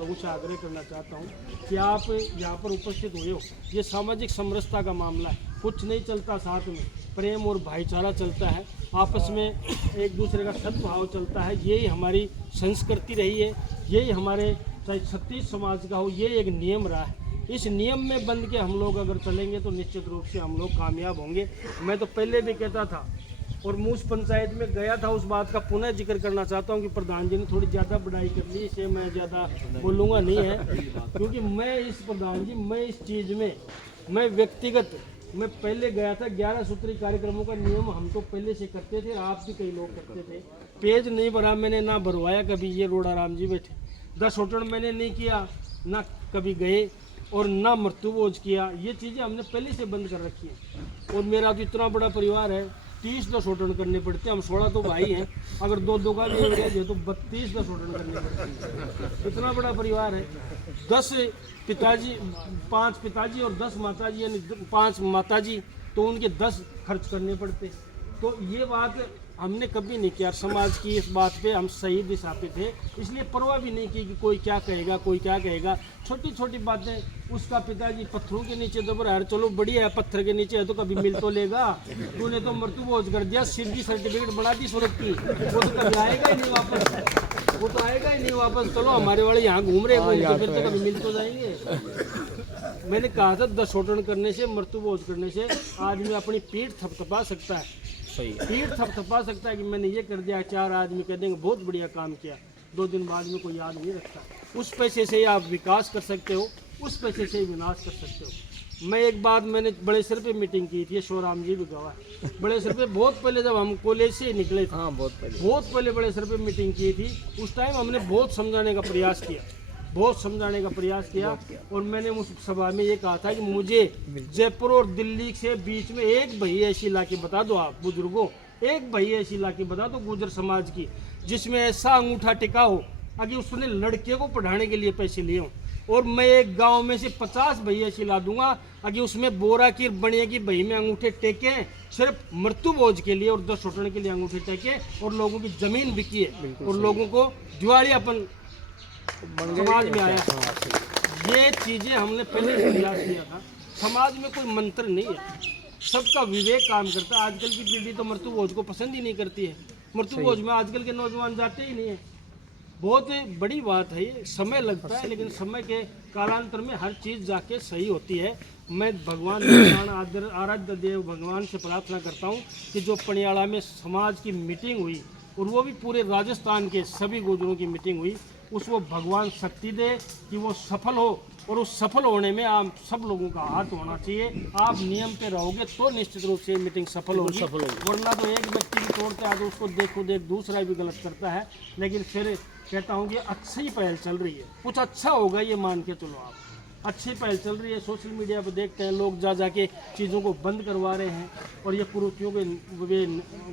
लोगों से आग्रह करना चाहता हूँ कि आप यहाँ पर उपस्थित हुए हो। ये सामाजिक समरसता का मामला है, कुछ नहीं चलता, साथ में प्रेम और भाईचारा चलता है, आपस में एक दूसरे का सद्भाव चलता है। यही हमारी संस्कृति रही है, यही हमारे चाहे छत्तीस समाज का हो, ये एक नियम रहा है। इस नियम में बंध के हम लोग अगर चलेंगे तो निश्चित रूप से हम लोग कामयाब होंगे। मैं तो पहले भी कहता था और मूस पंचायत में गया था, उस बात का पुनः जिक्र करना चाहता हूँ कि प्रधान जी ने थोड़ी ज़्यादा बढ़ाई कर ली, इसे मैं ज़्यादा बोलूँगा नहीं है, क्योंकि मैं इस प्रधान जी मैं इस चीज़ में मैं व्यक्तिगत मैं पहले गया था। 11 सूत्री कार्यक्रमों का नियम हम तो पहले से करते थे, आप भी कई लोग करते थे। पेज नहीं भरा मैंने, ना भरवाया कभी, ये रोड़ा राम जी बैठे। 10 होटल मैंने नहीं किया, ना कभी गए और ना मृत्युभोज किया। ये चीज़ें हमने पहले से बंद कर रखी हैं। और मेरा तो इतना बड़ा परिवार है, 30-10 होटल करने पड़ते हैं। हम 16 तो भाई हैं, अगर दो का भी एवरेज है तो 32-10 होटल करने पड़ते हैं। इतना बड़ा परिवार है। 10 पिताजी, 5 पिताजी और 10 माताजी, यानी 5 माताजी, तो उनके 10 खर्च करने पड़ते। तो ये बात हमने कभी नहीं किया। समाज की इस बात पे हम सही दिशा पे थे, इसलिए परवाह भी नहीं की कि कोई क्या कहेगा, कोई क्या कहेगा। छोटी छोटी बातें, उसका पिताजी पत्थरों के नीचे दब रहा है, चलो बढ़िया है, पत्थर के नीचे है तो कभी मिल तो लेगा। तूने तो मृत्युभोज कर दिया, सिर की सर्टिफिकेट बना दी सूरत की, वो तो कभी आएगा ही नहीं वापस, वो तो आएगा ही नहीं वापस। चलो हमारे वाले यहाँ घूम रहे हैं तो फिर तो कभी मिल तो जाएंगे। मैंने कहा था 10 होटल करने से, मृत्युभोज करने से आदमी अपनी पीठ थपथपा सकता है, पीठ थपथपा सकता है कि मैंने ये कर दिया। 4 आदमी कह देंगे बहुत बढ़िया काम किया, 2 दिन बाद में कोई याद नहीं रखता। उस पैसे से ही आप विकास कर सकते हो, उस पैसे से ही विनाश कर सकते हो। मैं एक बात, मैंने बड़े सर पे मीटिंग की थी, शिवराम जी भी गवाह है। बड़े सर पे बहुत पहले जब हम कॉलेज से निकले थे, हाँ बहुत पहले बड़े सर पे मीटिंग की थी। उस टाइम हमने बहुत समझाने का प्रयास किया, और मैंने उस सभा में ये कहा था कि मुझे जयपुर और दिल्ली से बीच में एक भई ऐसी इलाके बता दो, आप बुजुर्गों, एक भई ऐसी इलाके बता दो गुर्जर समाज की, जिसमें ऐसा अंगूठा टिका हो अगर उसने लड़के को पढ़ाने के लिए पैसे लिए हों। और मैं एक गांव में से 50 भई ऐसी ला दूंगा अगर उसमें बोरा की बनिया की भई में अंगूठे टेके सिर्फ मृत्युभोज के लिए, और 10 होटल के लिए अंगूठे टेके, और लोगों की जमीन बिकी है और लोगों को दिवालियापन समाज में आया। ये चीजें हमने पहले प्रयास किया था। समाज में कोई मंत्र नहीं है, सबका विवेक काम करता है। आजकल की पीढ़ी तो मृत्युभोज को पसंद ही नहीं करती है, मृत्युभोज में आजकल के नौजवान जाते ही नहीं है। बहुत बड़ी बात है, ये समय लगता है, लेकिन समय के कालांतर में हर चीज़ जाके सही होती है। मैं भगवान आराध्य देव भगवान से प्रार्थना करता हूँ कि जो पनियाड़ा में समाज की मीटिंग हुई, और वो भी पूरे राजस्थान के सभी गुर्जरों की मीटिंग हुई, उसको भगवान शक्ति दे कि वो सफल हो। और उस सफल होने में आप सब लोगों का हाथ होना चाहिए। आप नियम पे रहोगे तो निश्चित रूप से मीटिंग सफल होगी, वरना तो एक व्यक्ति भी तोड़ता है तो उसको देखो देख दूसरा भी गलत करता है। लेकिन फिर कहता हूँ कि अच्छी पहल चल रही है, कुछ अच्छा होगा ये मान के चलो। आप अच्छी पहल चल रही है, सोशल मीडिया पर देखते हैं लोग जा जाके चीज़ों को बंद करवा रहे हैं और ये कुरीतियों पे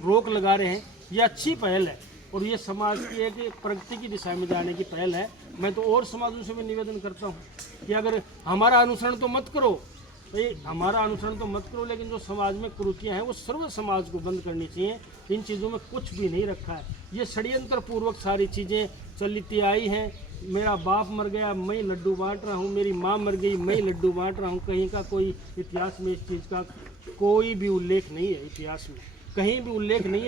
रोक लगा रहे हैं। ये अच्छी पहल है और ये समाज की एक प्रगति की दिशा में जाने की पहल है। मैं तो और समाजों से भी निवेदन करता हूँ कि अगर हमारा अनुसरण तो मत करो, हमारा अनुसरण तो मत करो, लेकिन जो समाज में कुरीतियाँ हैं वो सर्व समाज को बंद करनी चाहिए। इन चीज़ों में कुछ भी नहीं रखा है, ये षड्यंत्र पूर्वक सारी चीज़ें चलती आई हैं। मेरा बाप मर गया, मैं लड्डू बांट रहा हूँ, मेरी माँ मर गई, मैं लड्डू बांट रहा हूँ। कहीं का कोई इतिहास में इस चीज़ का कोई भी उल्लेख नहीं है, इतिहास में कहीं भी उल्लेख नहीं है।